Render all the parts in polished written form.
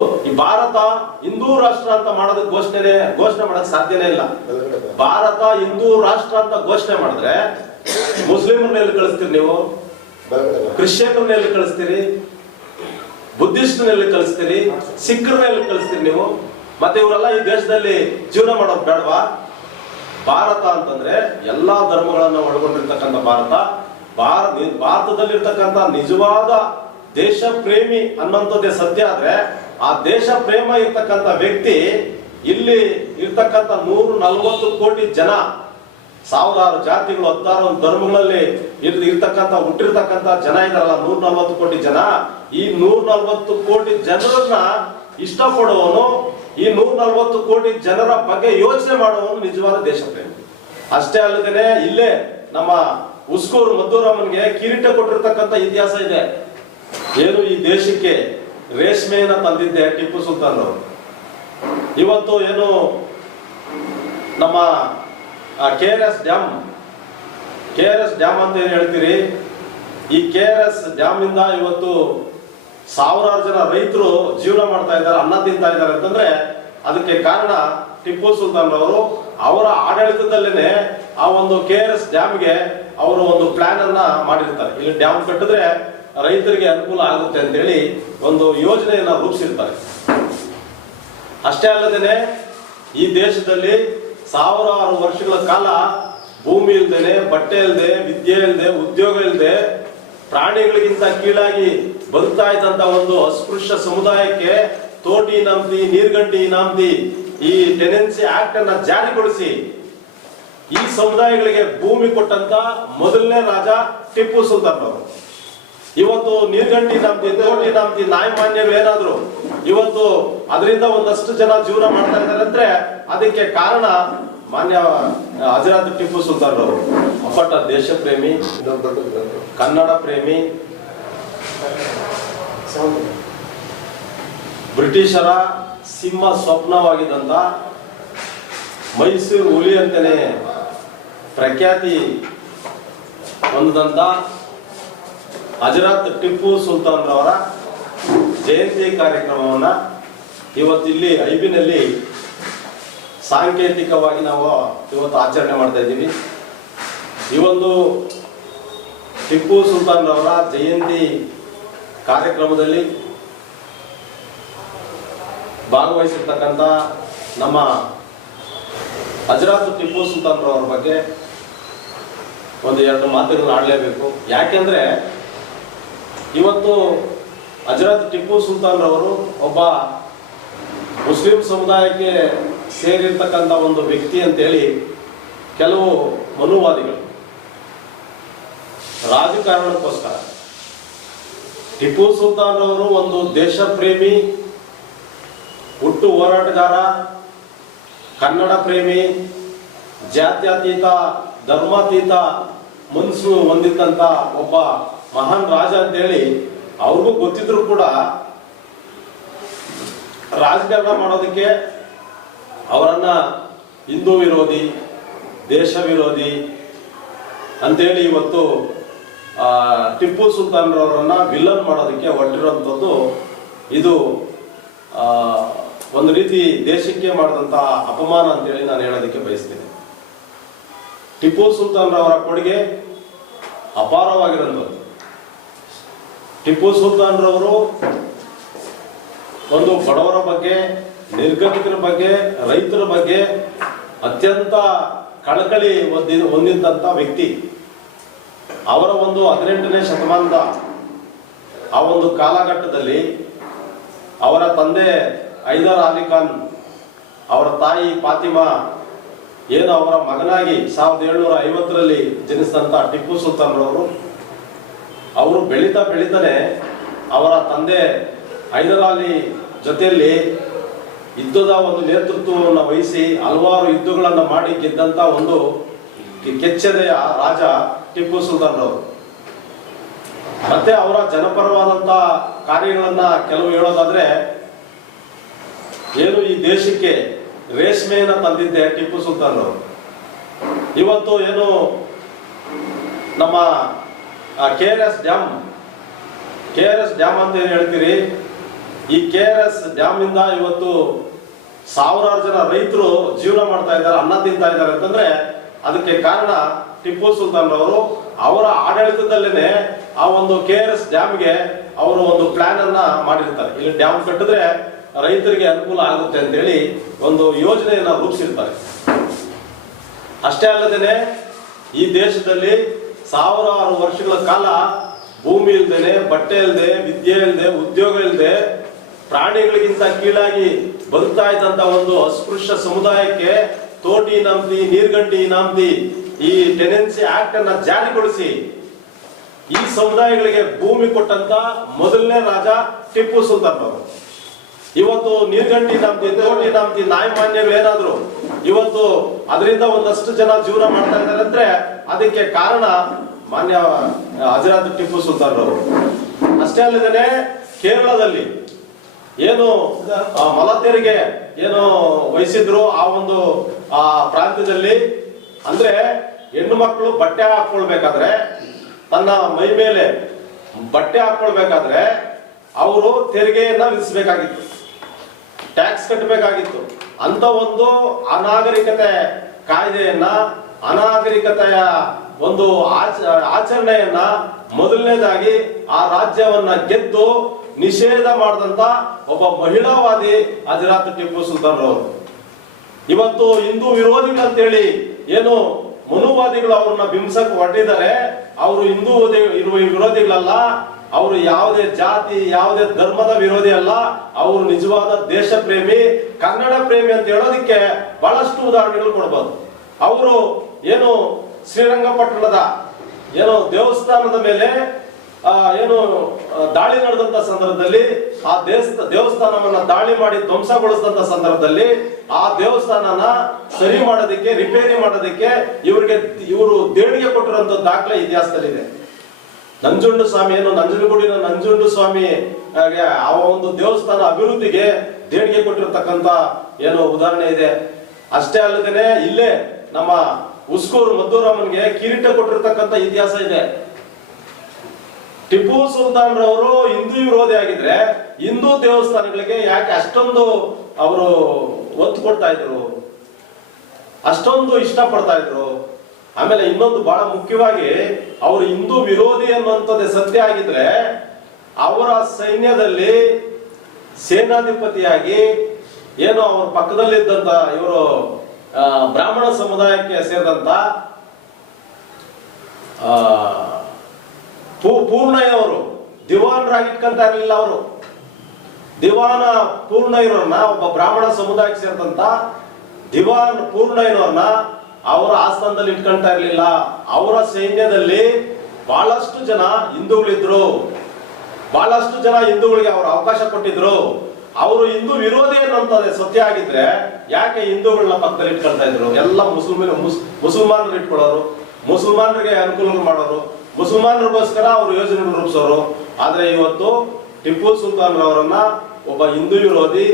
ಈ ಭಾರತ ಹಿಂದೂ ರಾಷ್ಟ್ರ ಅಂತ ಮಾಡೋದಕ್ಕೆ ಘೋಷಣೆ ಮಾಡಕ್ ಸಾಧ್ಯನೇ ಇಲ್ಲ. ಭಾರತ ಹಿಂದೂ ರಾಷ್ಟ್ರ ಅಂತ ಘೋಷಣೆ ಮಾಡಿದ್ರೆ ಮುಸ್ಲಿಮರನ್ನ ಎಲ್ಲಿ ಕಳಿಸ್ತೀರಿ ನೀವು? ಕ್ರಿಶ್ಚಿಯನ್ರನ್ನ ಎಲ್ಲಿ ಕಳಿಸ್ತೀರಿ? ಬುದ್ಧಿಸ್ಟ್ನ ಎಲ್ಲಿ ಕಳಿಸ್ತೀರಿ? ಸಿಖ್ರನ್ನ ಎಲ್ಲಿ ಕಳಿಸ್ತೀರಿ ನೀವು? ಮತ್ತೆ ಇವರೆಲ್ಲ ಈ ದೇಶದಲ್ಲಿ ಜೀವನ ಮಾಡೋದು ಬೇಡವಾ? ಭಾರತ ಅಂತಂದ್ರೆ ಎಲ್ಲಾ ಧರ್ಮಗಳನ್ನ ಒಳಗೊಂಡಿರ್ತಕ್ಕಂಥ ಭಾರತದಲ್ಲಿರ್ತಕ್ಕಂಥ ನಿಜವಾದ ದೇಶ ಪ್ರೇಮಿ ಅನ್ನೋಂಥದ್ದೇ ಸತ್ಯ ಆದ್ರೆ ಆ ದೇಶ ಪ್ರೇಮ ಇರ್ತಕ್ಕಂಥ ವ್ಯಕ್ತಿ ಇಲ್ಲಿ ಇರ್ತಕ್ಕಂಥ 140 ಕೋಟಿ ಜನ, ಸಾವಿರಾರು ಜಾತಿಗಳು, 16 ಧರ್ಮಗಳಲ್ಲಿ ಹುಟ್ಟಿರ್ತಕ್ಕಂಥ ಜನ ಇದಾರಲ್ಲ, 140 ಕೋಟಿ ಜನ. ಈ 140 ಕೋಟಿ ಜನರನ್ನ ಇಷ್ಟಪಡುವವನು, ಈ 140 ಕೋಟಿ ಜನರ ಬಗ್ಗೆ ಯೋಚನೆ ಮಾಡುವವನು ನಿಜವಾದ ದೇಶ ಪ್ರೇಮಿ. ಅಷ್ಟೇ ಅಲ್ಲದೇನೆ ಇಲ್ಲೇ ನಮ್ಮ ಉಸ್ಕೂರು ಮದ್ದೂರಾಮನ್ಗೆ ಕಿರೀಟ ಕೊಟ್ಟಿರ್ತಕ್ಕಂಥ ಇತಿಹಾಸ ಇದೆ. ಏನು ಈ ದೇಶಕ್ಕೆ ರೇಷ್ಮೆಯನ್ನ ತಂದಿದ್ದೆ ಟಿಪ್ಪು ಸುಲ್ತಾನ್ ಅವರು. ಇವತ್ತು ಏನು ನಮ್ಮ KRS ಡ್ಯಾಮ್ ಅಂತ ಏನ್ ಹೇಳ್ತೀರಿ, ಈ KRS ಡ್ಯಾಮ್ ಇಂದ ಇವತ್ತು ಸಾವಿರಾರು ಜನ ರೈತರು ಜೀವನ ಮಾಡ್ತಾ ಇದ್ದಾರೆ, ಅನ್ನ ತಿಂತಾ ಇದ್ದಾರೆ ಅಂತಂದ್ರೆ ಅದಕ್ಕೆ ಕಾರಣ ಟಿಪ್ಪು ಸುಲ್ತಾನ್ ರವರು. ಅವರ ಆಡಳಿತದಲ್ಲೇನೆ ಆ ಒಂದು KRS ಡ್ಯಾಮ್ಗೆ ಅವರು ಒಂದು ಪ್ಲಾನ್ ಅನ್ನ ಮಾಡಿರ್ತಾರೆ. ಇಲ್ಲಿ ಡ್ಯಾಮ್ ಕಟ್ಟಿದ್ರೆ ರೈತರಿಗೆ ಅನುಕೂಲ ಆಗುತ್ತೆ ಅಂತ ಹೇಳಿ ಒಂದು ಯೋಜನೆಯನ್ನ ರೂಪಿಸಿರ್ತಾರೆ. ಅಷ್ಟೇ ಅಲ್ಲದೇನೆ ಈ ದೇಶದಲ್ಲಿ ಸಾವಿರಾರು ವರ್ಷಗಳ ಕಾಲ ಭೂಮಿ ಇಲ್ದೇನೆ, ಬಟ್ಟೆ ಇಲ್ಲದೆ, ವಿದ್ಯೆ ಇಲ್ಲದೆ, ಉದ್ಯೋಗ ಇಲ್ಲದೆ, ಪ್ರಾಣಿಗಳಿಗಿಂತ ಕೀಳಾಗಿ ಬದುಕ್ತಾ ಇದ್ದಂತ ಒಂದು ಅಸ್ಪೃಶ್ಯ ಸಮುದಾಯಕ್ಕೆ ತೋಟಿ ಇನಾಮತಿ, ನೀರ್ಗಂಟಿ ಇನಾಮತಿ, ಈ ಟೆನೆನ್ಸಿ ಆಕ್ಟ್ ಅನ್ನ ಜಾರಿಗೊಳಿಸಿ ಈ ಸಮುದಾಯಗಳಿಗೆ ಭೂಮಿ ಕೊಟ್ಟಂತ ಮೊದಲನೇ ರಾಜ ಟಿಪ್ಪು ಸುಲ್ತಾನ್ ಅವರು. ಇವತ್ತು ನೀರ್ಗಂಟಿ ಇನಾಮತಿ, ತೋಟಿ ಇನಾಮತಿ, ನ್ಯಾಯಮಾನ್ಯಗಳೇನಾದ್ರು ಇವತ್ತು ಅದರಿಂದ ಒಂದಷ್ಟು ಜನ ಜೀವನ ಮಾಡ್ತಾ ಇದ್ದಾರೆ ಅಂದ್ರೆ ಅದಕ್ಕೆ ಕಾರಣ ಮಾನ್ಯ ಹಜರತ್ ಟಿಪ್ಪು ಸುಲ್ತಾನ್ ಅವರು. ಅಪ್ಪಟ ದೇಶ ಪ್ರೇಮಿ, ಕನ್ನಡ ಪ್ರೇಮಿ, ಬ್ರಿಟಿಷರ ಸಿಂಹ ಸ್ವಪ್ನವಾಗಿದ್ದಂತ ಮೈಸೂರು ಹುಲಿ ಅಂತಾನೆ ಪ್ರಖ್ಯಾತಿ ಹೊಂದಿದಂತ ಹಜರತ್ ಟಿಪ್ಪು ಸುಲ್ತಾನ್ ರವರ ಜಯಂತಿ ಕಾರ್ಯಕ್ರಮವನ್ನ ಇವತ್ತು ಇಲ್ಲಿ ಐಬಿನಲ್ಲಿ ಸಾಂಕೇತಿಕವಾಗಿ ನಾವು ಇವತ್ತು ಆಚರಣೆ ಮಾಡ್ತಾ ಇದ್ದೀವಿ. ಈ ಒಂದು ಟಿಪ್ಪು ಸುಲ್ತಾನ್ ರವರ ಜಯಂತಿ ಕಾರ್ಯಕ್ರಮದಲ್ಲಿ ಭಾಗವಹಿಸಿರ್ತಕ್ಕಂಥ ನಮ್ಮ ಹಜರತ್ ಟಿಪ್ಪು ಸುಲ್ತಾನ್ ರವರ ಬಗ್ಗೆ ಒಂದು ಎರಡು ಮಾತುಗಳನ್ನ ಆಡಲೇಬೇಕು. ಯಾಕೆಂದ್ರೆ ಇವತ್ತು ಹಜರತ್ ಟಿಪ್ಪು ಸುಲ್ತಾನ್ ರವರು ಒಬ್ಬ ಮುಸ್ಲಿಂ ಸಮುದಾಯಕ್ಕೆ ಸೇರಿರ್ತಕ್ಕಂಥ ಒಂದು ವ್ಯಕ್ತಿ ಅಂತೇಳಿ ಕೆಲವು ಮನುವಾದಿಗಳು ರಾಜಕಾರಣಕ್ಕೋಸ್ಕರ, ಟಿಪ್ಪು ಸುಲ್ತಾನ್ ರವರು ಒಂದು ದೇಶ ಪ್ರೇಮಿ, ಹುಟ್ಟು ಹೋರಾಟಗಾರ, ಕನ್ನಡ ಪ್ರೇಮಿ, ಜಾತ್ಯತೀತ, ಧರ್ಮಾತೀತ ಮನಸ್ಸು ಹೊಂದಿದ್ದಂತ ಒಬ್ಬ ಮಹಾನ್ ರಾಜ ಅಂತೇಳಿ ಅವ್ರಿಗೂ ಗೊತ್ತಿದ್ರು ಕೂಡ ರಾಜಕಾರಣ ಮಾಡೋದಕ್ಕೆ ಅವರನ್ನ ಹಿಂದೂ ವಿರೋಧಿ, ದೇಶ ವಿರೋಧಿ ಅಂತೇಳಿ ಇವತ್ತು ಟಿಪ್ಪು ಸುಲ್ತಾನ್ ರವರನ್ನ ವಿಲನ್ ಮಾಡೋದಕ್ಕೆ ಹೊರಟಿರುವಂಥದ್ದು ಇದು ಒಂದು ರೀತಿ ದೇಶಕ್ಕೆ ಮಾಡಿದಂತ ಅಪಮಾನ ಅಂತೇಳಿ ನಾನು ಹೇಳೋದಕ್ಕೆ ಬಯಸ್ತೇನೆ. ಟಿಪ್ಪು ಸುಲ್ತಾನ್ ರವರ ಕೊಡುಗೆ ಅಪಾರವಾಗಿರುವಂಥದ್ದು. ಟಿಪ್ಪು ಸುಲ್ತಾನ್ ರವರು ಒಂದು ಬಡವರ ಬಗ್ಗೆ, ನಿರ್ಗತಿಕರ ಬಗ್ಗೆ, ರೈತರ ಬಗ್ಗೆ ಅತ್ಯಂತ ಕಳಕಳಿ ಹೊಂದಿದ್ದಂಥ ವ್ಯಕ್ತಿ. ಅವರ ಒಂದು 18ನೇ ಶತಮಾನದ ಆ ಒಂದು ಕಾಲಘಟ್ಟದಲ್ಲಿ ಅವರ ತಂದೆ ಹೈದರ್ ಅಲಿ ಖಾನ್, ಅವರ ತಾಯಿ ಫಾತಿಮಾ ಏನು ಅವರ ಮಗನಾಗಿ 1750ರಲ್ಲಿ ಜನಿಸಿದಂಥ ಟಿಪ್ಪು ಸುಲ್ತಾನ್ ರವರು, ಅವರು ಬೆಳೀತಾನೆ ಅವರ ತಂದೆ ಹೈದರ್ ಅಲಿ ಜೊತೆಯಲ್ಲಿ ಯುದ್ಧದ ಒಂದು ನೇತೃತ್ವವನ್ನು ವಹಿಸಿ ಹಲವಾರು ಯುದ್ಧಗಳನ್ನು ಮಾಡಿ ಗೆದ್ದಂತ ಒಂದು ಕೆಚ್ಚೆದೆಯ ರಾಜ ಟಿಪ್ಪು ಸುಲ್ತಾನ್ ರವರು. ಮತ್ತೆ ಅವರ ಜನಪರವಾದಂತ ಕಾರ್ಯಗಳನ್ನ ಕೆಲವು ಹೇಳೋದಾದ್ರೆ, ಏನು ಈ ದೇಶಕ್ಕೆ ರೇಷ್ಮೆಯನ್ನ ತಂದಿದ್ದೆ ಟಿಪ್ಪು ಸುಲ್ತಾನ್ ರವರು. ಇವತ್ತು ಏನು ನಮ್ಮ KRS ಡ್ಯಾಮ್ ಅಂತ ಏನು ಹೇಳ್ತೀರಿ, ಈ KRS ಡ್ಯಾಮ್ ಇಂದ ಇವತ್ತು ಸಾವಿರಾರು ಜನ ರೈತರು ಜೀವನ ಮಾಡ್ತಾ ಇದ್ದಾರೆ, ಅನ್ನ ತಿಂತಾ ಇದ್ದಾರೆ ಅಂತಂದ್ರೆ ಅದಕ್ಕೆ ಕಾರಣ ಟಿಪ್ಪು ಸುಲ್ತಾನ್ ರವರು ಅವರ ಆಡಳಿತದಲ್ಲೇನೆ ಆ ಒಂದು KRS ಡ್ಯಾಮ್ಗೆ ಅವರು ಒಂದು ಪ್ಲಾನ್ ಅನ್ನ ಮಾಡಿರ್ತಾರೆ. ಇಲ್ಲಿ ಡ್ಯಾಮ್ ಕಟ್ಟಿದ್ರೆ ರೈತರಿಗೆ ಅನುಕೂಲ ಆಗುತ್ತೆ ಅಂತ ಹೇಳಿ ಒಂದು ಯೋಜನೆಯನ್ನ ರೂಪಿಸಿರ್ತಾರೆ. ಅಷ್ಟೇ ಅಲ್ಲದೇನೆ ಈ ದೇಶದಲ್ಲಿ ಸಾವಿರಾರು ವರ್ಷಗಳ ಕಾಲ ಭೂಮಿ ಇಲ್ದೇನೆ, ಬಟ್ಟೆ ಇಲ್ಲದೆ, ವಿದ್ಯೆ ಇಲ್ಲದೆ, ಉದ್ಯೋಗ ಇಲ್ಲದೆ, ಪ್ರಾಣಿಗಳಿಗಿಂತ ಕೀಳಾಗಿ ಬದುಕ್ತಾ ಇದ್ದಂತ ಒಂದು ಅಸ್ಪೃಶ್ಯ ಸಮುದಾಯಕ್ಕೆ ತೋಟಿ ಇನಾಮತಿ, ನೀರ್ಗಂಟಿ ಇನಾಮತಿ, ಈ ಟೆನೆನ್ಸಿ ಆಕ್ಟ್ ಅನ್ನ ಜಾರಿಗೊಳಿಸಿ ಈ ಸಮುದಾಯಗಳಿಗೆ ಭೂಮಿ ಕೊಟ್ಟಂತ ಮೊದಲನೇ ರಾಜ ಟಿಪ್ಪು ಸುಲ್ತಾನ್ ಅವರು. ಇವತ್ತು ನೀರ್ಗಂಟಿ ಇನಾಮತಿ, ತೋಟಿ ಇನಾಮತಿ, ನ್ಯಾಯಮಾನ್ಯಗಳು ಏನಾದ್ರು ಇವತ್ತು ಅದರಿಂದ ಒಂದಷ್ಟು ಜನ ಜೀವನ ಮಾಡ್ತಾ ಇದ್ದಾರೆ ಅಂದ್ರೆ ಅದಕ್ಕೆ ಕಾರಣ ಮಾನ್ಯ ಹಜರತ್ ಟಿಪ್ಪು ಸುಲ್ತಾನ್ ಅವರು. ಅಷ್ಟೇ ಅಲ್ಲದೆ ಕೇರಳದಲ್ಲಿ ಏನು ಮಲ ತೆರಿಗೆ ಏನು ವಹಿಸಿದ್ರು ಆ ಒಂದು ಪ್ರಾಂತ್ಯದಲ್ಲಿ, ಅಂದ್ರೆ ಹೆಣ್ಣು ಮಕ್ಕಳು ಬಟ್ಟೆ ಹಾಕೊಳ್ಬೇಕಾದ್ರೆ, ತನ್ನ ಮೈ ಮೇಲೆ ಬಟ್ಟೆ ಹಾಕೊಳ್ಬೇಕಾದ್ರೆ ಅವರು ತೆರಿಗೆಯನ್ನ ವಿಧಿಸಬೇಕಾಗಿತ್ತು, ಟ್ಯಾಕ್ಸ್ ಕಟ್ಟಬೇಕಾಗಿತ್ತು. ಅಂತ ಒಂದು ಅನಾಗರಿಕತೆ ಕಾಯ್ದೆಯನ್ನ, ಅನಾಗರಿಕತೆಯ ಒಂದು ಆಚರಣೆಯನ್ನ ಮೊದಲನೇದಾಗಿ ಆ ರಾಜ್ಯವನ್ನ ಗೆದ್ದು ನಿಷೇಧ ಮಾಡಿದಂತ ಒಬ್ಬ ಮಹಿಳಾವಾದಿ ಹಜರತ್ ಟಿಪ್ಪು ಸುಲ್ತಾನ್ ರವರು. ಇವತ್ತು ಹಿಂದೂ ವಿರೋಧಿಗಳಂತೇಳಿ ಏನು ಮನುವಾದಿಗಳು ಅವ್ರನ್ನ ಬಿಂಬಿಸಕ್ ಹೊರಟಿದ್ದಾರೆ, ಅವರು ಹಿಂದೂ ವಿರೋಧಿಗಳಲ್ಲ, ಅವರು ಯಾವುದೇ ಜಾತಿ, ಯಾವುದೇ ಧರ್ಮದ ವಿರೋಧಿ ಅಲ್ಲ, ಅವರು ನಿಜವಾದ ದೇಶ ಪ್ರೇಮಿ, ಕನ್ನಡ ಪ್ರೇಮಿ ಅಂತ ಹೇಳೋದಕ್ಕೆ ಬಹಳಷ್ಟು ಉದಾಹರಣೆಗಳು ಕೊಡಬಹುದು. ಅವರು ಏನು ಶ್ರೀರಂಗಪಟ್ಟಣದ ಏನು ದೇವಸ್ಥಾನದ ಮೇಲೆ ಏನು ದಾಳಿ ನಡೆದಂತ ಸಂದರ್ಭದಲ್ಲಿ, ಆ ದೇವಸ್ಥಾನವನ್ನ ದಾಳಿ ಮಾಡಿ ಧ್ವಂಸಗೊಳಿಸಿದಂತ ಸಂದರ್ಭದಲ್ಲಿ ಆ ದೇವಸ್ಥಾನನ ಸರಿ ಮಾಡೋದಕ್ಕೆ, ರಿಪೇರಿ ಮಾಡೋದಕ್ಕೆ ಇವರು ದೇಣಿಗೆ ಕೊಟ್ಟಿರುವಂತ ದಾಖಲೆ ಇತಿಹಾಸದಲ್ಲಿದೆ. ನಂಜುಂಡ ಸ್ವಾಮಿ ಏನು ನಂಜನಗೂಡಿನ ನಂಜುಂಡ ಸ್ವಾಮಿ ಆ ಒಂದು ದೇವಸ್ಥಾನ ಅಭಿವೃದ್ಧಿಗೆ ದೇಣಿಗೆ ಕೊಟ್ಟಿರತಕ್ಕಂತ ಏನು ಉದಾಹರಣೆ ಇದೆ. ಅಷ್ಟೇ ಅಲ್ಲದೇನೆ ಇಲ್ಲೇ ನಮ್ಮ ಉಸ್ಕೂರು ಮದ್ದೂರಾಮನ್ಗೆ ಕಿರೀಟ ಕೊಟ್ಟಿರ್ತಕ್ಕಂಥ ಇತಿಹಾಸ ಇದೆ. ಟಿಪ್ಪು ಸುಲ್ತಾನ್ ರವರು ಹಿಂದೂ ವಿರೋಧಿ ಆಗಿದ್ರೆ ಹಿಂದೂ ದೇವಸ್ಥಾನಗಳಿಗೆ ಯಾಕೆ ಅಷ್ಟೊಂದು ಅವರು ಒತ್ತು ಕೊಡ್ತಾ ಇದ್ರು, ಅಷ್ಟೊಂದು ಇಷ್ಟ ಪಡ್ತಾ ಇದ್ರು? ಆಮೇಲೆ ಇನ್ನೊಂದು ಬಹಳ ಮುಖ್ಯವಾಗಿ ಅವರು ಹಿಂದೂ ವಿರೋಧಿ ಅನ್ನುವಂಥದ್ದೇ ಸತ್ಯ ಆಗಿದ್ರೆ ಅವರ ಸೈನ್ಯದಲ್ಲಿ ಸೇನಾಧಿಪತಿಯಾಗಿ ಏನು ಅವ್ರ ಪಕ್ಕದಲ್ಲಿದ್ದಂತ ಇವರು ಬ್ರಾಹ್ಮಣ ಸಮುದಾಯಕ್ಕೆ ಸೇರಿದಂತ ಪೂರ್ಣಯ್ಯವರು ದಿವಾನರಾಗಿಟ್ಕೊಂತ ಇರಲಿಲ್ಲ. ಅವರು ದಿವಾನ ಪೂರ್ಣಯ್ಯನವ್ರನ್ನ, ಒಬ್ಬ ಬ್ರಾಹ್ಮಣ ಸಮುದಾಯಕ್ಕೆ ಸೇರಿದಂತ ದಿವಾನ್ ಪೂರ್ಣಯ್ಯನವ್ರನ್ನ ಅವರ ಆಸ್ಥಾನದಲ್ಲಿ ಇಟ್ಕೊಂತ ಇರಲಿಲ್ಲ. ಅವರ ಸೈನ್ಯದಲ್ಲಿ ಬಹಳಷ್ಟು ಜನ ಹಿಂದೂಗಳಿದ್ರು, ಬಹಳಷ್ಟು ಜನ ಹಿಂದೂಗಳಿಗೆ ಅವರು ಅವಕಾಶ ಕೊಟ್ಟಿದ್ರು. ಅವರು ಹಿಂದೂ ವಿರೋಧಿ ಅನ್ನೋಂಥದ್ದೇ ಸತ್ಯ ಆಗಿದ್ರೆ ಯಾಕೆ ಹಿಂದೂಗಳನ್ನ ಪಕ್ಕದಲ್ಲಿ ಇಟ್ಕೊಳ್ತಾ ಇದ್ರು? ಎಲ್ಲ ಮುಸಲ್ಮಾನರು ಇಟ್ಕೊಳ್ಳೋರು, ಮುಸಲ್ಮಾನರಿಗೆ ಅನುಕೂಲ ಮಾಡೋರು, ಮುಸಲ್ಮಾನರಿಗೋಸ್ಕರ ಅವರು ಯೋಜನೆಗಳು ರೂಪಿಸೋರು. ಆದ್ರೆ ಇವತ್ತು ಟಿಪ್ಪು ಸುಲ್ತಾನ್ ರವರನ್ನ ಒಬ್ಬ ಹಿಂದೂ ವಿರೋಧಿ,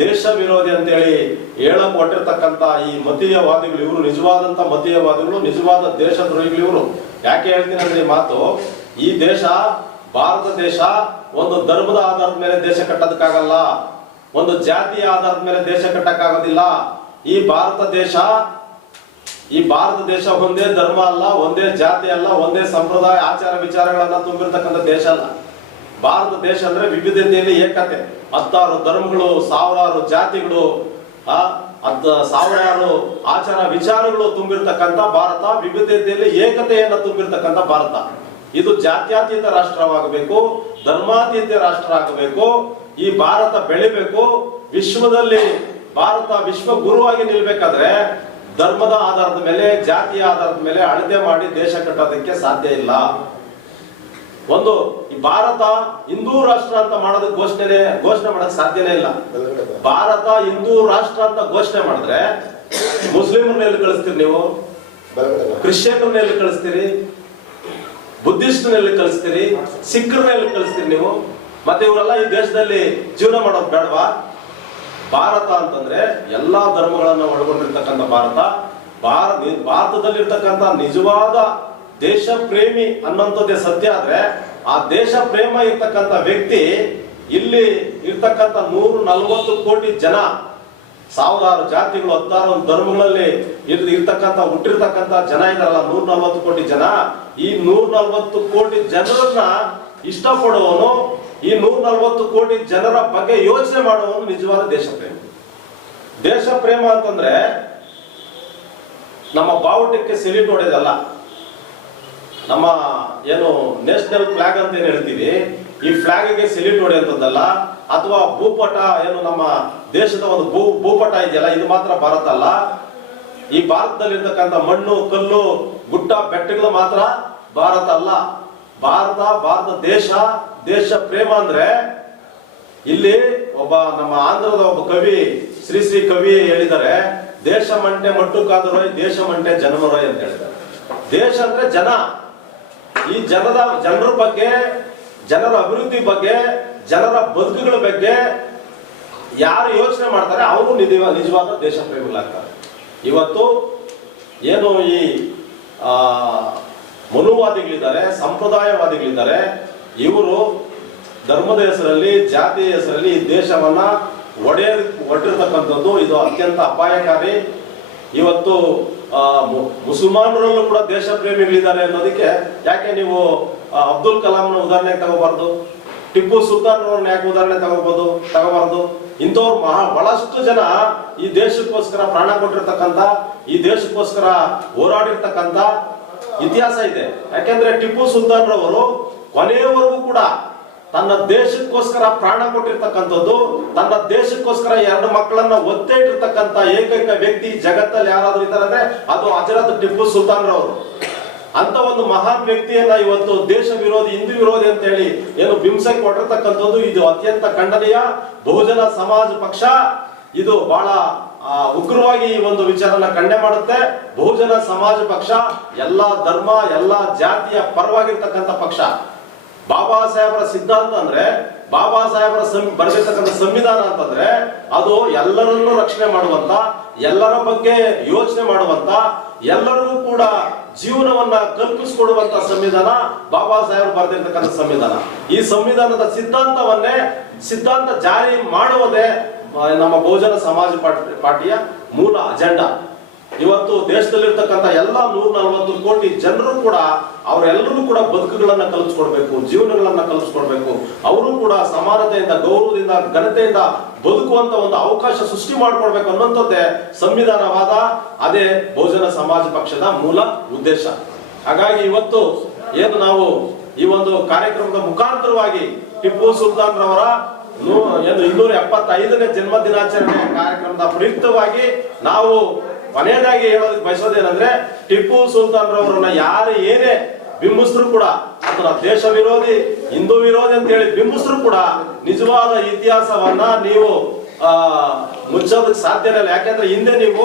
ದೇಶ ವಿರೋಧಿ ಅಂತೇಳಿ ಹೇಳಕ್ ಹೊಟ್ಟಿರ್ತಕ್ಕಂತ ಈ ಮತೀಯವಾದಿಗಳು, ಇವರು ನಿಜವಾದಂತ ಮತೀಯವಾದಿಗಳು, ನಿಜವಾದ ದೇಶದ್ರೋಹಿಗಳು ಇವರು. ಯಾಕೆ ಹೇಳ್ತೀನಿ ಅಂದ್ರೆ ಈ ಮಾತು, ಈ ದೇಶ ಭಾರತ ದೇಶ ಒಂದು ಧರ್ಮದ ಆಧಾರದ ಮೇಲೆ ದೇಶ ಕಟ್ಟೋದಕ್ಕಾಗಲ್ಲ, ಒಂದು ಜಾತಿಯ ಆಧಾರದ ಮೇಲೆ ದೇಶ ಕಟ್ಟಕ್ಕಾಗೋದಿಲ್ಲ. ಈ ಭಾರತ ದೇಶ ಒಂದೇ ಧರ್ಮ ಅಲ್ಲ, ಒಂದೇ ಜಾತಿ ಅಲ್ಲ, ಒಂದೇ ಸಂಪ್ರದಾಯ ಆಚಾರ ವಿಚಾರಗಳನ್ನ ತುಂಬಿರ್ತಕ್ಕಂಥ ದೇಶ ಅಲ್ಲ. ಭಾರತ ದೇಶ ಅಂದ್ರೆ ವಿವಿಧತೆಯಲ್ಲಿ ಏಕತೆ, 16 ಧರ್ಮಗಳು, ಸಾವಿರಾರು ಜಾತಿಗಳು, ಸಾವಿರಾರು ಆಚಾರ ವಿಚಾರಗಳು ತುಂಬಿರ್ತಕ್ಕಂಥ ಭಾರತ, ವಿವಿಧತೆಯಲ್ಲಿ ಏಕತೆಯನ್ನ ತುಂಬಿರ್ತಕ್ಕಂಥ ಭಾರತ. ಇದು ಜಾತ್ಯತೀತ ರಾಷ್ಟ್ರವಾಗಬೇಕು, ಧರ್ಮಾತೀತ ರಾಷ್ಟ್ರ ಆಗಬೇಕು. ಈ ಭಾರತ ಬೆಳಿಬೇಕು, ವಿಶ್ವದಲ್ಲಿ ಭಾರತ ವಿಶ್ವ ಗುರುವಾಗಿ ನಿಲ್ಬೇಕಾದ್ರೆ ಧರ್ಮದ ಆಧಾರದ ಮೇಲೆ, ಜಾತಿಯ ಆಧಾರದ ಮೇಲೆ ಅಳತೆ ಮಾಡಿ ದೇಶ ಕಟ್ಟೋದಕ್ಕೆ ಸಾಧ್ಯ ಇಲ್ಲ. ಒಂದು ಈ ಭಾರತ ಹಿಂದೂ ರಾಷ್ಟ್ರ ಅಂತ ಮಾಡೋದಕ್ಕೆ ಘೋಷಣೆ ಮಾಡಕ್ ಸಾಧ್ಯನೇ ಇಲ್ಲ. ಭಾರತ ಹಿಂದೂ ರಾಷ್ಟ್ರ ಅಂತ ಘೋಷಣೆ ಮಾಡಿದ್ರೆ ಮುಸ್ಲಿಮರನ್ನ ಎಲ್ಲಿ ಕಳಿಸ್ತೀರಿ ನೀವು? ಕ್ರಿಶ್ಚಿಯನ್ರನ್ನ ಎಲ್ಲಿ ಕಳಿಸ್ತೀರಿ? ಬುದ್ಧಿಸ್ಟ್ನೆಲ್ಲಿ ಕಳಿಸ್ತೀರಿ? ಸಿಖ್ರನ್ನ ಎಲ್ಲಿ ಕಳಿಸ್ತೀರಿ ನೀವು? ಮತ್ತೆ ಇವರೆಲ್ಲ ಈ ದೇಶದಲ್ಲಿ ಜೀವನ ಮಾಡೋದು ಬೇಡವಾ? ಭಾರತ ಅಂತಂದ್ರೆ ಎಲ್ಲಾ ಧರ್ಮಗಳನ್ನ ಒಳಗೊಂಡಿರ್ತಕ್ಕಂಥ ಭಾರತದಲ್ಲಿರ್ತಕ್ಕಂಥ ನಿಜವಾದ ದೇಶ ಪ್ರೇಮಿ ಅನ್ನೋಂಥದ್ದೇ ಸತ್ಯ ಆದ್ರೆ, ಆ ದೇಶ ಪ್ರೇಮ ಇರ್ತಕ್ಕಂಥ ವ್ಯಕ್ತಿ ಇಲ್ಲಿ ಇರ್ತಕ್ಕಂಥ 140 ಕೋಟಿ ಜನ, ಸಾವಿರಾರು ಜಾತಿಗಳು, 16 ಧರ್ಮಗಳಲ್ಲಿ ಇರ್ತಕ್ಕಂಥ ಹುಟ್ಟಿರ್ತಕ್ಕಂಥ ಜನ ಇದಾರಲ್ಲ, 140 ಕೋಟಿ ಜನ. ಈ 140 ಕೋಟಿ ಜನರನ್ನ ಇಷ್ಟಪಡುವವನು, ಈ 140 ಕೋಟಿ ಜನರ ಬಗ್ಗೆ ಯೋಚನೆ ಮಾಡುವವನು ನಿಜವಾದ ದೇಶ ಪ್ರೇಮ. ದೇಶ ಪ್ರೇಮ ಅಂತಂದ್ರೆ ನಮ್ಮ ಬಾವುಟಕ್ಕೆ ಸೆಲ್ಯೂಟ್ ಹೊಡೆದಲ್ಲ, ನಮ್ಮ ಏನು ನ್ಯಾಷನಲ್ ಫ್ಲಾಗ್ ಅಂತ ಏನ್ ಹೇಳ್ತೀವಿ, ಈ ಫ್ಲಾಗ್ಗೆ ಸೆಲ್ಯೂಟ್ ಹೊಡೆಯುವಂಥದ್ದಲ್ಲ, ಅಥವಾ ಭೂಪಟ ಏನು ನಮ್ಮ ದೇಶದ ಒಂದು ಭೂಪಟ ಇದೆಯಲ್ಲ, ಇದು ಮಾತ್ರ ಭಾರತ ಅಲ್ಲ. ಈ ಭಾರತದಲ್ಲಿರ್ತಕ್ಕಂಥ ಮಣ್ಣು, ಕಲ್ಲು, ಗುಡ್ಡ, ಬೆಟ್ಟಗಳು ಮಾತ್ರ ಭಾರತ ಅಲ್ಲ. ಭಾರತ ದೇಶ. ದೇಶ ಪ್ರೇಮ ಅಂದ್ರೆ ಇಲ್ಲಿ ಒಬ್ಬ ನಮ್ಮ ಆಂಧ್ರದ ಒಬ್ಬ ಕವಿ, ಶ್ರೀ ಕವಿ ಹೇಳಿದ್ದಾರೆ, ದೇಶ ಮಂಟೆ ಮಟ್ಟು ಕಾದರೋಯ್, ದೇಶ ಮಂಟೆ ಜನಮರೋಯ್ ಅಂತ ಹೇಳಿದ್ದಾರೆ. ದೇಶ ಅಂದ್ರೆ ಜನ. ಈ ಜನರ ಬಗ್ಗೆ, ಜನರ ಅಭಿವೃದ್ಧಿ ಬಗ್ಗೆ, ಜನರ ಬದುಕುಗಳ ಬಗ್ಗೆ ಯಾರು ಯೋಚನೆ ಮಾಡ್ತಾರೆ ಅವರು ನಿಜವಾದ ದೇಶ ಪ್ರೇಮಿಗಳಾಗ್ತಾರೆ. ಇವತ್ತು ಏನು ಈ ಮನುವಾದಿಗಳಿದ್ದಾರೆ, ಸಂಪ್ರದಾಯವಾದಿಗಳಿದ್ದಾರೆ, ಇವರು ಧರ್ಮದ ಹೆಸರಲ್ಲಿ, ಜಾತಿಯ ಹೆಸರಲ್ಲಿ ಈ ದೇಶವನ್ನ ಒಡೆದಿರ್ತಕ್ಕಂಥದ್ದು ಇದು ಅತ್ಯಂತ ಅಪಾಯಕಾರಿ. ಇವತ್ತು ಮುಸಲ್ಮಾನರಲ್ಲೂ ಕೂಡ ದೇಶ ಪ್ರೇಮಿಗಳಿದ್ದಾರೆ ಅನ್ನೋದಕ್ಕೆ ಯಾಕೆ ನೀವು ಅಬ್ದುಲ್ ಕಲಾಂನ ಉದಾಹರಣೆ ತಗೋಬಾರ್ದು, ಟಿಪ್ಪು ಸುಲ್ತಾನ್ ಅವ್ರನ್ನ ಯಾಕೆ ಉದಾಹರಣೆ ತಗೋಬಾರ್ದು? ಇಂಥವ್ರು ಬಹಳಷ್ಟು ಜನ ಈ ದೇಶಕ್ಕೋಸ್ಕರ ಪ್ರಾಣ ಕೊಟ್ಟಿರ್ತಕ್ಕಂಥ, ಈ ದೇಶಕ್ಕೋಸ್ಕರ ಹೋರಾಡಿರ್ತಕ್ಕಂಥ ಇತಿಹಾಸ ಇದೆ. ಯಾಕೆಂದ್ರೆ ಟಿಪ್ಪು ಸುಲ್ತಾನ್ ರವರು ಕೊನೆಯವರೆಗೂ ಕೂಡ ತನ್ನ ದೇಶಕ್ಕೋಸ್ಕರ ಪ್ರಾಣ ಕೊಟ್ಟಿರ್ತಕ್ಕಂಥದ್ದು, ತನ್ನ ದೇಶಕ್ಕೋಸ್ಕರ 2 ಮಕ್ಕಳನ್ನ ಒತ್ತೆ ಇಟ್ಟಿರ್ತಕ್ಕಂಥ ಏಕೈಕ ವ್ಯಕ್ತಿ ಜಗತ್ತಲ್ಲಿ ಯಾರಾದ್ರೂ ಇದ್ದಾರೆ ಅಂದ್ರೆ ಅದು ಹಜರತ್ ಟಿಪ್ಪು ಸುಲ್ತಾನ್ ರವರು. ಅಂತ ಒಂದು ಮಹಾನ್ ವ್ಯಕ್ತಿಯನ್ನ ಇವತ್ತು ದೇಶ ವಿರೋಧಿ, ಹಿಂದೂ ವಿರೋಧಿ ಅಂತ ಹೇಳಿ ಏನು ಬಿಂಬಿಸಕ್ಕೆ ಕೊಟ್ಟಿರ್ತಕ್ಕಂಥದ್ದು ಇದು ಅತ್ಯಂತ ಖಂಡನೀಯ. ಬಹುಜನ ಸಮಾಜ ಪಕ್ಷ ಇದು ಬಹಳ ಉಗ್ರವಾಗಿ ಈ ಒಂದು ವಿಚಾರನ ಖಂಡನೆ ಮಾಡುತ್ತೆ. ಬಹುಜನ ಸಮಾಜ ಪಕ್ಷ ಎಲ್ಲಾ ಧರ್ಮ, ಎಲ್ಲಾ ಜಾತಿಯ ಪರವಾಗಿರ್ತಕ್ಕಂಥ ಪಕ್ಷ. ಬಾಬಾ ಸಾಹೇಬರ ಸಿದ್ಧಾಂತ ಅಂದ್ರೆ, ಬಾಬಾ ಸಾಹೇಬರ ಬರೆದಿರ್ತಕ್ಕಂಥ ಸಂವಿಧಾನ ಅಂತಂದ್ರೆ ಅದು ಎಲ್ಲರನ್ನೂ ರಕ್ಷಣೆ ಮಾಡುವಂತ, ಎಲ್ಲರ ಬಗ್ಗೆ ಯೋಚನೆ ಮಾಡುವಂತ, ಎಲ್ಲರಿಗೂ ಕೂಡ ಜೀವನವನ್ನ ಕಲ್ಪಿಸಿಕೊಡುವಂತ ಸಂವಿಧಾನ ಬಾಬಾ ಸಾಹೇಬರು ಬರೆದಿರ್ತಕ್ಕಂಥ ಸಂವಿಧಾನ. ಈ ಸಂವಿಧಾನದ ಸಿದ್ಧಾಂತ ಜಾರಿ ಮಾಡುವುದೇ ನಮ್ಮ ಬಹುಜನ ಸಮಾಜ ಪಾರ್ಟಿಯ ಮೂಲ ಅಜೆಂಡಾ. ಇವತ್ತು ದೇಶದಲ್ಲಿರ್ತಕ್ಕಂಥ ಎಲ್ಲ 140 ಕೋಟಿ ಜನರು ಕೂಡ ಅವರೆಲ್ಲರೂ ಕೂಡ ಬದುಕುಗಳನ್ನ ಕಲ್ಪಿಸ್ಕೊಡ್ಬೇಕು, ಜೀವನಗಳನ್ನ ಕಲ್ಪಿಸ್ಕೊಡ್ಬೇಕು. ಅವರು ಕೂಡ ಸಮಾನತೆಯಿಂದ, ಗೌರವದಿಂದ, ಘನತೆಯಿಂದ ಬದುಕುವಂತ ಒಂದು ಅವಕಾಶ ಸೃಷ್ಟಿ ಮಾಡ್ಕೊಡ್ಬೇಕು ಅನ್ನುವಂಥದ್ದೇ ಸಂವಿಧಾನವಾದ, ಅದೇ ಬಹುಜನ ಸಮಾಜ ಪಕ್ಷದ ಮೂಲ ಉದ್ದೇಶ. ಹಾಗಾಗಿ ಇವತ್ತು ಏನು ನಾವು ಈ ಒಂದು ಕಾರ್ಯಕ್ರಮದ ಮುಖಾಂತರವಾಗಿ ಟಿಪ್ಪು ಸುಲ್ತಾನ್ ರವರ 275ನೇ ಜನ್ಮ ದಿನಾಚರಣೆ ಕಾರ್ಯಕ್ರಮದ ಪ್ರಯುಕ್ತವಾಗಿ ನಾವು ಕೊನೆಯದಾಗಿ ಹೇಳೋದಕ್ಕೆ ಬಯಸೋದೇನಂದ್ರೆ, ಟಿಪ್ಪು ಸುಲ್ತಾನ್ ರವರನ್ನ ಯಾರು ಏನೇ ಬಿಂಬಿಸಿದ್ರು ಕೂಡ, ಅಥವಾ ದೇಶ ವಿರೋಧಿ, ಹಿಂದೂ ವಿರೋಧಿ ಅಂತ ಹೇಳಿ ಬಿಂಬಿಸಿದ್ರು ಕೂಡ ನಿಜವಾದ ಇತಿಹಾಸವನ್ನ ನೀವು ಮುಚ್ಚೋದಕ್ಕೆ ಸಾಧ್ಯನೇ ಇಲ್ಲ. ಯಾಕೆಂದ್ರೆ ಹಿಂದೆ ನೀವು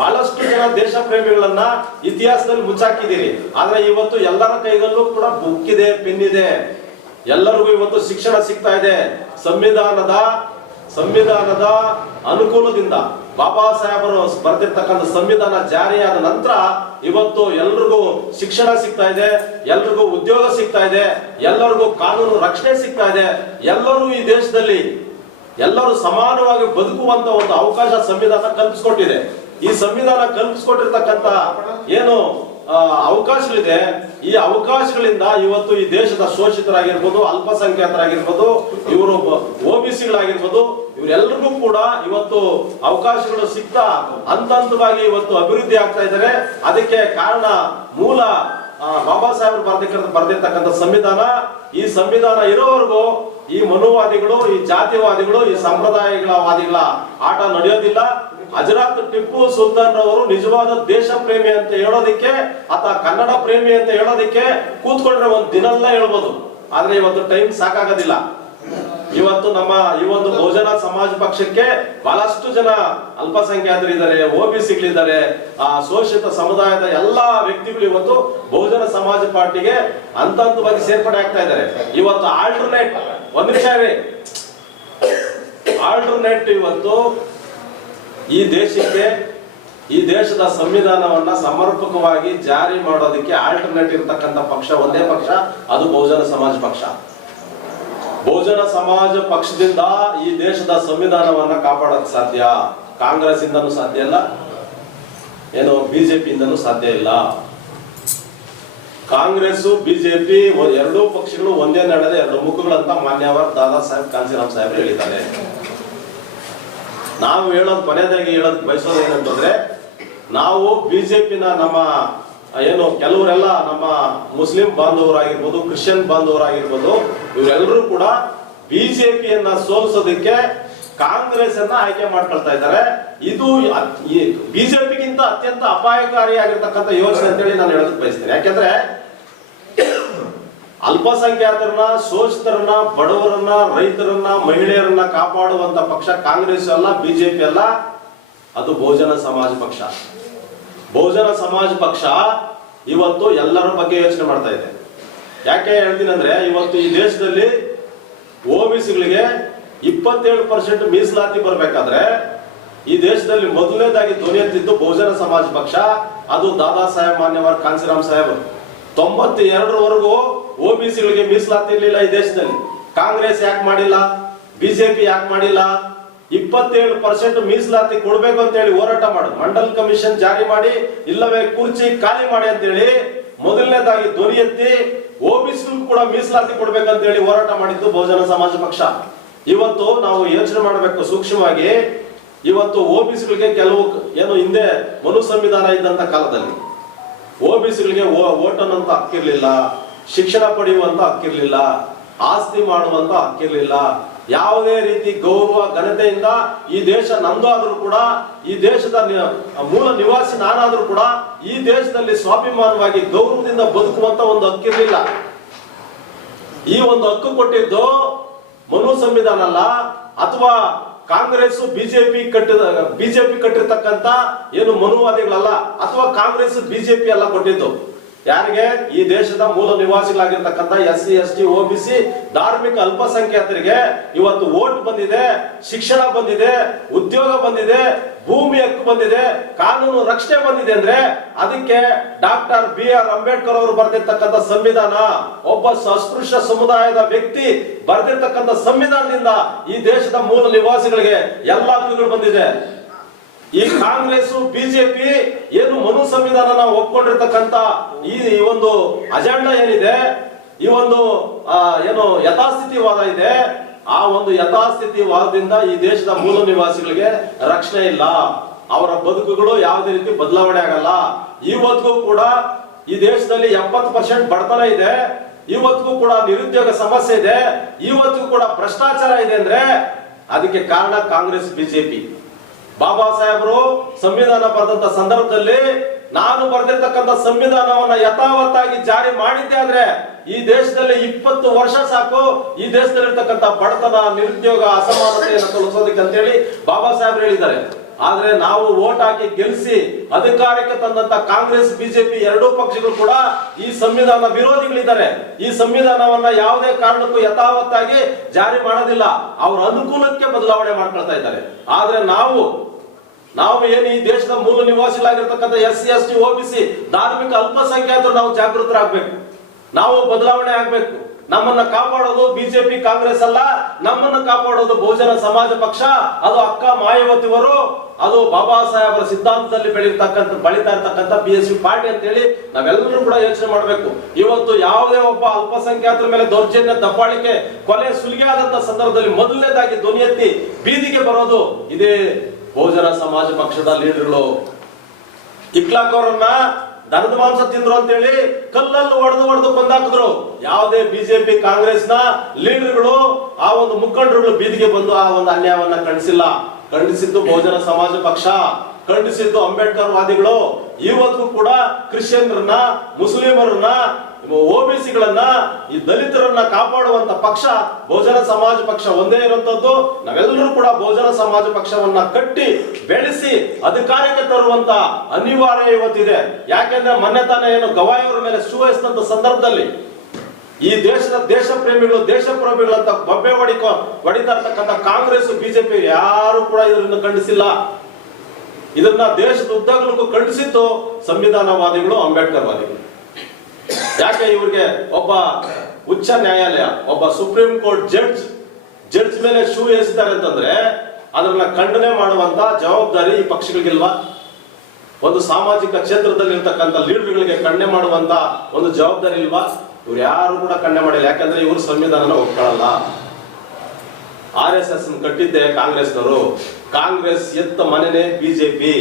ಬಹಳಷ್ಟು ಜನ ದೇಶ ಪ್ರೇಮಿಗಳನ್ನ ಇತಿಹಾಸದಲ್ಲಿ ಮುಚ್ಚಾಕಿದ್ದೀರಿ. ಆದ್ರೆ ಇವತ್ತು ಎಲ್ಲರ ಕೈಗಳಲ್ಲೂ ಕೂಡ ಬುಕ್ ಇದೆ, ಪೆನ್ ಇದೆ, ಎಲ್ಲರಿಗೂ ಇವತ್ತು ಶಿಕ್ಷಣ ಸಿಗ್ತಾ ಇದೆ. ಸಂವಿಧಾನದ ಅನುಕೂಲದಿಂದ ಬಾಬಾ ಸಾಹೇಬರು ಬರೆದಿರ್ತಕ್ಕಂಥ ಸಂವಿಧಾನ ಜಾರಿಯಾದ ನಂತರ ಇವತ್ತು ಎಲ್ರಿಗೂ ಶಿಕ್ಷಣ ಸಿಗ್ತಾ ಇದೆ, ಎಲ್ರಿಗೂ ಉದ್ಯೋಗ ಸಿಗ್ತಾ ಇದೆ, ಎಲ್ಲರಿಗೂ ಕಾನೂನು ರಕ್ಷಣೆ ಸಿಗ್ತಾ ಇದೆ. ಎಲ್ಲರೂ ಈ ದೇಶದಲ್ಲಿ ಎಲ್ಲರೂ ಸಮಾನವಾಗಿ ಬದುಕುವಂತ ಒಂದು ಅವಕಾಶ ಸಂವಿಧಾನ ಕಲ್ಪಿಸಿಕೊಟ್ಟಿದೆ. ಈ ಸಂವಿಧಾನ ಕಲ್ಪಿಸಿಕೊಟ್ಟಿರ್ತಕ್ಕಂಥ ಏನು ಅವಕಾಶಗಳಿದೆ, ಈ ಅವಕಾಶಗಳಿಂದ ಇವತ್ತು ಈ ದೇಶದ ಶೋಷಿತರಾಗಿರ್ಬೋದು, ಅಲ್ಪಸಂಖ್ಯಾತರಾಗಿರ್ಬೋದು, ಇವರು OBCಗಳಾಗಿರ್ಬೋದು, ಇವರೆಲ್ಲರಿಗೂ ಕೂಡ ಇವತ್ತು ಅವಕಾಶಗಳು ಸಿಗ್ತಾ ಹಂತವಾಗಿ ಇವತ್ತು ಅಭಿವೃದ್ಧಿ ಆಗ್ತಾ ಇದ್ದಾರೆ. ಅದಕ್ಕೆ ಕಾರಣ ಮೂಲ ಬಾಬಾ ಸಾಹೇಬರು ಬರೆದಿರ್ತಕ್ಕಂಥ ಸಂವಿಧಾನ. ಈ ಸಂವಿಧಾನ ಇರೋವರೆಗೂ ಈ ಮನುವಾದಿಗಳು, ಈ ಜಾತಿವಾದಿಗಳು, ಈ ಸಂಪ್ರದಾಯವಾದಿಗಳ ಆಟ ನಡೆಯೋದಿಲ್ಲ. ಹಜರತ್ ಟಿಪ್ಪು ಸುಲ್ತಾನ್ ರವರು ನಿಜವಾದ ದೇಶ ಪ್ರೇಮಿ ಅಂತ ಹೇಳೋದಿಕ್ಕೆ, ಅಥವಾ ಕನ್ನಡ ಪ್ರೇಮಿ ಅಂತ ಹೇಳೋದಿಕ್ಕೆ ಕೂತ್ಕೊಂಡ್ರೆ ಒಂದು ದಿನಲ್ಲ ಹೇಳ್ಬೋದು. ಆದ್ರೆ ಇವತ್ತು ಟೈಮ್ ಸಾಕಾಗೋದಿಲ್ಲ. ಇವತ್ತು ನಮ್ಮ ಈ ಒಂದು ಬಹುಜನ ಸಮಾಜ ಪಕ್ಷಕ್ಕೆ ಬಹಳಷ್ಟು ಜನ ಅಲ್ಪಸಂಖ್ಯಾತರಿದ್ದಾರೆ, OBCಗಳಿದ್ದಾರೆ, ಶೋಷಿತ ಸಮುದಾಯದ ಎಲ್ಲಾ ವ್ಯಕ್ತಿಗಳು ಇವತ್ತು ಬಹುಜನ ಸಮಾಜ ಪಾರ್ಟಿಗೆ ಹಂತವಾಗಿ ಸೇರ್ಪಡೆ ಆಗ್ತಾ ಇದ್ದಾರೆ. ಇವತ್ತು ಆಲ್ಟರ್ನೇಟ್ ಇವತ್ತು ಈ ದೇಶಕ್ಕೆ, ಈ ದೇಶದ ಸಂವಿಧಾನವನ್ನ ಸಮರ್ಪಕವಾಗಿ ಜಾರಿ ಮಾಡೋದಕ್ಕೆ ಆಲ್ಟರ್ನೇಟ್ ಇರತಕ್ಕಂಥ ಪಕ್ಷ ಒಂದೇ ಪಕ್ಷ, ಅದು ಬಹುಜನ ಸಮಾಜ ಪಕ್ಷ. ಬಹುಜನ ಸಮಾಜ ಪಕ್ಷದಿಂದ ಈ ದೇಶದ ಸಂವಿಧಾನವನ್ನ ಕಾಪಾಡಕ್ ಸಾಧ್ಯ, ಕಾಂಗ್ರೆಸ್ ಇಂದನೂ ಸಾಧ್ಯ ಇಲ್ಲ, ಏನು ಬಿಜೆಪಿ ಇಂದನೂ ಸಾಧ್ಯ ಇಲ್ಲ. ಕಾಂಗ್ರೆಸ್ ಬಿಜೆಪಿ ಎರಡೂ ಪಕ್ಷಗಳು ಒಂದೇ ನಡೆದ ಎರಡು ಮುಖಗಳಂತ ಮಾನ್ಯವ ದಾದಾ ಸಾಹೇಬ್ ಕಾಂಚೀರಾಮ್ ಸಾಹೇಬ್ರು ಹೇಳಿದ್ದಾರೆ. ನಾವು ಹೇಳೋದು ಕೊನೆಯದಾಗಿ ಹೇಳೋದು ಬಯಸೋದು ಏನಂತಂದ್ರೆ, ನಾವು ಬಿಜೆಪಿನ ನಮ್ಮ ಏನು ಕೆಲವರೆಲ್ಲ ನಮ್ಮ ಮುಸ್ಲಿಂ ಬಾಂಧವರಾಗಿರ್ಬೋದು, ಕ್ರಿಶ್ಚಿಯನ್ ಬಾಂಧವರಾಗಿರ್ಬೋದು, ಇವರೆಲ್ಲರೂ ಕೂಡ ಬಿಜೆಪಿಯನ್ನ ಸೋಲಿಸೋದಕ್ಕೆ ಕಾಂಗ್ರೆಸ್ ಅನ್ನ ಆಯ್ಕೆ ಮಾಡ್ಕೊಳ್ತಾ ಇದ್ದಾರೆ. ಇದು ಬಿಜೆಪಿಗಿಂತ ಅತ್ಯಂತ ಅಪಾಯಕಾರಿಯಾಗಿರ್ತಕ್ಕಂಥ ಯೋಚನೆ ಅಂತೇಳಿ ನಾನು ಹೇಳೋದಕ್ಕೆ ಬಯಸ್ತೇನೆ. ಯಾಕೆಂದ್ರೆ ಅಲ್ಪಸಂಖ್ಯಾತರನ್ನ, ಶೋಷಿತರನ್ನ, ಬಡವರನ್ನ, ರೈತರನ್ನ, ಮಹಿಳೆಯರನ್ನ ಕಾಪಾಡುವಂತ ಪಕ್ಷ ಕಾಂಗ್ರೆಸ್ ಅಲ್ಲ, ಬಿಜೆಪಿ ಅಲ್ಲ, ಅದು ಬಹುಜನ ಸಮಾಜ ಪಕ್ಷ. ಬಹುಜನ ಸಮಾಜ ಪಕ್ಷ ಇವತ್ತು ಎಲ್ಲರ ಬಗ್ಗೆ ಯೋಚನೆ ಮಾಡ್ತಾ ಇದೆ. ಯಾಕೆ ಹೇಳ್ತೀನಿ ಅಂದ್ರೆ, ಇವತ್ತು ಈ ದೇಶದಲ್ಲಿ ಓಬಿಸಿಗಳಿಗೆ 27% ಮೀಸಲಾತಿ ಬರ್ಬೇಕಾದ್ರೆ ಈ ದೇಶದಲ್ಲಿ ಮೊದಲನೇದಾಗಿ ಧ್ವನಿ ಎತ್ತಿದ್ದು ಬಹುಜನ ಸಮಾಜ ಪಕ್ಷ. ಅದು ದಾದಾ ಸಾಹೇಬ್ ಮಾನ್ಯವರ್ ಕಾಂಚೀರಾಮ್ ಸಾಹೇಬ್ 92ರವರೆಗೂ ಓಬಿಸಿಗಳಿಗೆ ಮೀಸಲಾತಿ ಇರಲಿಲ್ಲ ಈ ದೇಶದಲ್ಲಿ. ಕಾಂಗ್ರೆಸ್ ಯಾಕೆ ಮಾಡಿಲ್ಲ, ಬಿಜೆಪಿ ಯಾಕೆ ಮಾಡಿಲ್ಲ? 27% ಮೀಸಲಾತಿ ಕೊಡ್ಬೇಕು ಅಂತ ಹೇಳಿ ಹೋರಾಟ ಮಾಡು, ಮಂಡಲ್ ಕಮಿಷನ್ ಜಾರಿ ಮಾಡಿ, ಇಲ್ಲವೇ ಕುರ್ಚಿ ಖಾಲಿ ಮಾಡಿ ಅಂತ ಹೇಳಿ ಮೊದಲನೇದಾಗಿ ಧ್ವನಿ ಎತ್ತಿ ಓಬಿಸಿಗೂ ಕೂಡ ಮೀಸಲಾತಿ ಕೊಡ್ಬೇಕಂತ ಹೇಳಿ ಹೋರಾಟ ಮಾಡಿದ್ದು ಬಹುಜನ ಸಮಾಜ ಪಕ್ಷ. ಇವತ್ತು ನಾವು ಯೋಚನೆ ಮಾಡಬೇಕು ಸೂಕ್ಷ್ಮವಾಗಿ. ಇವತ್ತು ಓಬಿಸಿಗಳಿಗೆ ಕೆಲವು ಏನು ಹಿಂದೆ ಮನು ಸಂವಿಧಾನ ಇದ್ದಂತ ಕಾಲದಲ್ಲಿ ಓಬಿಸಿಗಳಿಗೆ ವೋಟ್ ಅನ್ನೋಂತ ಹಕ್ಕಿರ್ಲಿಲ್ಲ, ಶಿಕ್ಷಣ ಪಡೆಯುವಂತ ಹಕ್ಕಿರ್ಲಿಲ್ಲ, ಆಸ್ತಿ ಮಾಡುವಂತ ಹಕ್ಕಿರ್ಲಿಲ್ಲ. ಯಾವುದೇ ರೀತಿ ಗೌರವ ಘನತೆಯಿಂದ ಈ ದೇಶ ನಂದು ಆದ್ರೂ ಕೂಡ, ಈ ದೇಶದ ಮೂಲ ನಿವಾಸಿ ನಾನಾದ್ರೂ ಕೂಡ ಈ ದೇಶದಲ್ಲಿ ಸ್ವಾಭಿಮಾನವಾಗಿ ಗೌರವದಿಂದ ಬದುಕುವಂತ ಒಂದು ಹಕ್ಕಿರ್ಲಿಲ್ಲ. ಈ ಒಂದು ಹಕ್ಕು ಕೊಟ್ಟಿದ್ದು ಮನು ಸಂವಿಧಾನ ಅಲ್ಲ, ಅಥವಾ ಕಾಂಗ್ರೆಸ್ ಬಿಜೆಪಿ ಕಟ್ಟಿರ್ತಕ್ಕಂತ ಏನು ಮನುವಾದಿಗಳಲ್ಲ, ಅಥವಾ ಕಾಂಗ್ರೆಸ್ ಬಿಜೆಪಿ ಅಲ್ಲ ಕೊಟ್ಟಿದ್ದು. ಯಾರಿಗೆ? ಈ ದೇಶದ ಮೂಲ ನಿವಾಸಿಗಳಾಗಿರ್ತಕ್ಕಂಥ SC ST OBC ಧಾರ್ಮಿಕ ಅಲ್ಪಸಂಖ್ಯಾತರಿಗೆ ಇವತ್ತು ವೋಟ್ ಬಂದಿದೆ, ಶಿಕ್ಷಣ ಬಂದಿದೆ, ಉದ್ಯೋಗ ಬಂದಿದೆ, ಭೂಮಿ ಹಕ್ಕು ಬಂದಿದೆ, ಕಾನೂನು ರಕ್ಷಣೆ ಬಂದಿದೆ ಅಂದ್ರೆ ಅದಕ್ಕೆ ಡಾಕ್ಟರ್ BR ಅಂಬೇಡ್ಕರ್ ಅವರು ಬರೆದಿರ್ತಕ್ಕಂಥ ಸಂವಿಧಾನ, ಒಬ್ಬ ಅಸ್ಪೃಶ್ಯ ಸಮುದಾಯದ ವ್ಯಕ್ತಿ ಬರೆದಿರ್ತಕ್ಕಂಥ ಸಂವಿಧಾನದಿಂದ ಈ ದೇಶದ ಮೂಲ ನಿವಾಸಿಗಳಿಗೆ ಎಲ್ಲ ಹಕ್ಕುಗಳು ಬಂದಿದೆ. ಈ ಕಾಂಗ್ರೆಸ್ ಬಿಜೆಪಿ ಏನು ಮನು ಸಂವಿಧಾನ ಒಪ್ಕೊಂಡಿರ್ತಕ್ಕಂಥ ಈ ಒಂದು ಅಜೆಂಡಾ ಏನಿದೆ, ಈ ಒಂದು ಏನು ಯಥಾಸ್ಥಿತಿವಾದ ಇದೆ, ಆ ಒಂದು ಯಥಾಸ್ಥಿತಿವಾದದಿಂದ ಈ ದೇಶದ ಮೂಲ ನಿವಾಸಿಗಳಿಗೆ ರಕ್ಷಣೆ ಇಲ್ಲ. ಅವರ ಬದುಕುಗಳು ಯಾವುದೇ ರೀತಿ ಬದಲಾವಣೆ ಆಗಲ್ಲ. ಇವತ್ತಿಗೂ ಕೂಡ ಈ ದೇಶದಲ್ಲಿ 70% ಬಡತನ ಇದೆ, ಇವತ್ತಿಗೂ ಕೂಡ ನಿರುದ್ಯೋಗ ಸಮಸ್ಯೆ ಇದೆ, ಇವತ್ತಿಗೂ ಕೂಡ ಭ್ರಷ್ಟಾಚಾರ ಇದೆ ಅಂದ್ರೆ ಅದಕ್ಕೆ ಕಾರಣ ಕಾಂಗ್ರೆಸ್ ಬಿಜೆಪಿ. ಬಾಬಾ ಸಾಹೇಬರು ಸಂವಿಧಾನ ಬರೆದಂತ ಸಂದರ್ಭದಲ್ಲಿ ನಾನು ಬರೆದಿರ್ತಕ್ಕಂಥ ಸಂವಿಧಾನವನ್ನ ಯಥಾವತ್ತಾಗಿ ಜಾರಿ ಮಾಡಿದ್ದೆ ಆದ್ರೆ ಈ ದೇಶದಲ್ಲಿ 20 ವರ್ಷ ಸಾಕು ಈ ದೇಶದಲ್ಲಿರ್ತಕ್ಕಂಥ ಬಡತನ, ನಿರುದ್ಯೋಗ, ಅಸಮಾನತೆಯನ್ನು ತೊಲಗಿಸೋದಕ್ಕೆ ಅಂತೇಳಿ ಬಾಬಾ ಸಾಹೇಬ್ರು ಹೇಳಿದ್ದಾರೆ. ಆದ್ರೆ ನಾವು ವೋಟ್ ಹಾಕಿ ಗೆಲ್ಲಿಸಿ ಅಧಿಕಾರಕ್ಕೆ ತಂದಂತ ಕಾಂಗ್ರೆಸ್ ಬಿಜೆಪಿ ಎರಡೂ ಪಕ್ಷಗಳು ಕೂಡ ಈ ಸಂವಿಧಾನ ವಿರೋಧಿಗಳಿದ್ದಾರೆ. ಈ ಸಂವಿಧಾನವನ್ನ ಯಾವುದೇ ಕಾರಣಕ್ಕೂ ಯಥಾವತ್ತಾಗಿ ಜಾರಿ ಮಾಡೋದಿಲ್ಲ, ಅವರ ಅನುಕೂಲಕ್ಕೆ ಬದಲಾವಣೆ ಮಾಡ್ಕೊಳ್ತಾ ಇದ್ದಾರೆ. ಆದ್ರೆ ನಾವು ಏನು ಈ ದೇಶದ ಮೂಲ ನಿವಾಸಿಗಳಾಗಿರ್ತಕ್ಕಂಥ SC ST OBC ಧಾರ್ಮಿಕ ಅಲ್ಪಸಂಖ್ಯಾತರು ನಾವು ಜಾಗೃತರಾಗಬೇಕು, ನಾವು ಬದಲಾವಣೆ ಆಗ್ಬೇಕು. ನಮ್ಮನ್ನ ಕಾಪಾಡೋದು ಬಿಜೆಪಿ ಕಾಂಗ್ರೆಸ್ ಅಲ್ಲ, ನಮ್ಮನ್ನ ಕಾಪಾಡೋದು ಬಹುಜನ ಸಮಾಜ ಪಕ್ಷ. ಅದು ಅಕ್ಕ ಮಾಯಾವತಿಯವರು, ಅದು ಬಾಬಾ ಸಾಹೇಬರ ಸಿದ್ಧಾಂತದಲ್ಲಿ ಬೆಳೀತಾ ಇರ್ತಕ್ಕಂಥ BSP ಪಾರ್ಟಿ ಅಂತ ಹೇಳಿ ನಾವೆಲ್ಲರೂ ಕೂಡ ಯೋಚನೆ ಮಾಡಬೇಕು. ಇವತ್ತು ಯಾವುದೇ ಒಬ್ಬ ಅಲ್ಪಸಂಖ್ಯಾತರ ಮೇಲೆ ದೌರ್ಜನ್ಯ, ದಬ್ಬಾಳಿಕೆ, ಕೊಲೆ, ಸುಲಿಗೆ ಆದಂತ ಸಂದರ್ಭದಲ್ಲಿ ಮೊದಲನೇದಾಗಿ ಧ್ವನಿ ಎತ್ತಿ ಬೀದಿಗೆ ಬರೋದು ಇದೇ ಬಹುಜನ ಸಮಾಜ ಪಕ್ಷದ ಲೀಡರ್ಗಳು. ಇಕ್ಲಾಕ್ ಅವರನ್ನ ದನದ ಮಾಂಸ ತಿಂದ್ರು ಅಂತೇಳಿ ಕಲ್ಲಲ್ಲಿ ಹೊಡೆದು ಕೊಂದಾಕಿದ್ರು. ಯಾವುದೇ ಬಿಜೆಪಿ ಕಾಂಗ್ರೆಸ್ನ ಲೀಡರ್ಗಳು, ಆ ಒಂದು ಮುಖಂಡರುಗಳು ಬೀದಿಗೆ ಬಂದು ಆ ಒಂದು ಅನ್ಯಾಯವನ್ನ ಖಂಡಿಸಿಲ್ಲ. ಖಂಡಿಸಿದ್ದು ಬಹುಜನ ಸಮಾಜ ಪಕ್ಷ, ಖಂಡಿಸಿದ್ದು ಅಂಬೇಡ್ಕರ್ ವಾದಿಗಳು. ಇವತ್ತು ಕೂಡ ಕ್ರಿಶ್ಚಿಯನ್ರನ್ನ, ಮುಸ್ಲಿಮರನ್ನ, OBCಗಳನ್ನ, ಈ ದಲಿತರನ್ನ ಕಾಪಾಡುವಂತ ಪಕ್ಷ ಬಹುಜನ ಸಮಾಜ ಪಕ್ಷ ಒಂದೇ ಇರುವಂತದ್ದು. ನಾವೆಲ್ಲರೂ ಕೂಡ ಬಹುಜನ ಸಮಾಜ ಪಕ್ಷವನ್ನ ಕಟ್ಟಿ ಬೆಳೆಸಿ ಅಧಿಕಾರಕ್ಕೆ ತರುವಂತ ಅನಿವಾರ್ಯ ಇವತ್ತಿದೆ. ಯಾಕೆಂದ್ರೆ ಮೊನ್ನೆ ತಾನೇ ಏನು ಗವಾಯಿಯವರ ಮೇಲೆ ಶೂ ಎಸ್ತಂತ ಸಂದರ್ಭದಲ್ಲಿ ಈ ದೇಶದ ದೇಶ ಪ್ರೇಮಿಗಳಂತ ಬೊಬ್ಬೆ ಹೊಡಿತಾ ಇರ್ತಕ್ಕಂಥ ಕಾಂಗ್ರೆಸ್ ಬಿಜೆಪಿ ಯಾರು ಕೂಡ ಇದರಿಂದ ಖಂಡಿಸಿಲ್ಲ. ಇದನ್ನ ದೇಶದ ಉದ್ದಗಲಕ್ಕೂ ಖಂಡಿಸಿದ್ದು ಸಂವಿಧಾನವಾದಿಗಳು, ಅಂಬೇಡ್ಕರ್ ವಾದಿಗಳು. ಯಾಕೆ ಇವ್ರಿಗೆ ಒಬ್ಬ ಉಚ್ಚ ನ್ಯಾಯಾಲಯ ಒಬ್ಬ ಸುಪ್ರೀಂ ಕೋರ್ಟ್ ಜಡ್ಜ್ ಮೇಲೆ ಶೂ ಎಸಿದ್ದಾರೆ ಅಂತಂದ್ರೆ ಅದನ್ನ ಖಂಡನೆ ಮಾಡುವಂತ ಜವಾಬ್ದಾರಿ ಈ ಪಕ್ಷಗಳಿಗಿಲ್ವಾ? ಒಂದು ಸಾಮಾಜಿಕ ಕ್ಷೇತ್ರದಲ್ಲಿ ಇರ್ತಕ್ಕಂಥ ಲೀಡರ್ಗಳಿಗೆ ಖಂಡನೆ ಮಾಡುವಂತ ಒಂದು ಜವಾಬ್ದಾರಿ ಇಲ್ವಾ? ಇವ್ರು ಯಾರು ಕೂಡ ಖಂಡನೆ ಮಾಡಿಲ್ಲ. ಯಾಕಂದ್ರೆ ಇವರು ಸಂವಿಧಾನನ ಒಪ್ಕೊಳ್ಳಲ್ಲ. RSS ಕಟ್ಟಿದ್ದೆ ಕಾಂಗ್ರೆಸ್ನವರು. ಕಾಂಗ್ರೆಸ್ ಎತ್ತ ಮನೆನೇ ಬಿಜೆಪಿ,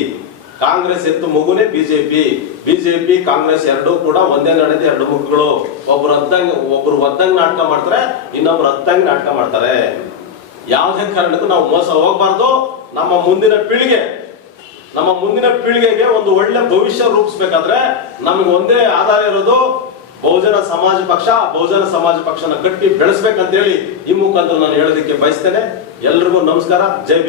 ಕಾಂಗ್ರೆಸ್ ಎತ್ತು ಮಗುನೇ ಬಿಜೆಪಿ ಕಾಂಗ್ರೆಸ್ ಎರಡೂ ಕೂಡ ಒಂದೇ ನಡೆದ ಎರಡು ಮುಖಗಳು. ಒಬ್ರು ಒದ್ದಂಗ್ ನಾಟಕ ಮಾಡ್ತಾರೆ, ಇನ್ನೊಬ್ರು ಹತ್ತಂಗ್ ನಾಟಕ ಮಾಡ್ತಾರೆ. ಯಾವುದೇ ಕಾರಣಕ್ಕೂ ನಾವು ಮೋಸ ಹೋಗ್ಬಾರ್ದು. ನಮ್ಮ ಮುಂದಿನ ಪೀಳಿಗೆಗೆ ಒಂದು ಒಳ್ಳೆ ಭವಿಷ್ಯ ರೂಪಿಸ್ಬೇಕಾದ್ರೆ ನಮಗೆ ಒಂದೇ ಆಧಾರ ಇರೋದು ಬಹುಜನ ಸಮಾಜ ಪಕ್ಷನ ಕಟ್ಟಿ ಬೆಳೆಸ್ಬೇಕಂತ ಹೇಳಿ ಈ ಮುಖಾಂತರ ನಾನು ಹೇಳೋದಕ್ಕೆ ಬಯಸ್ತೇನೆ. ಎಲ್ರಿಗೂ ನಮಸ್ಕಾರ. ಜೈ ಭೀಮ್.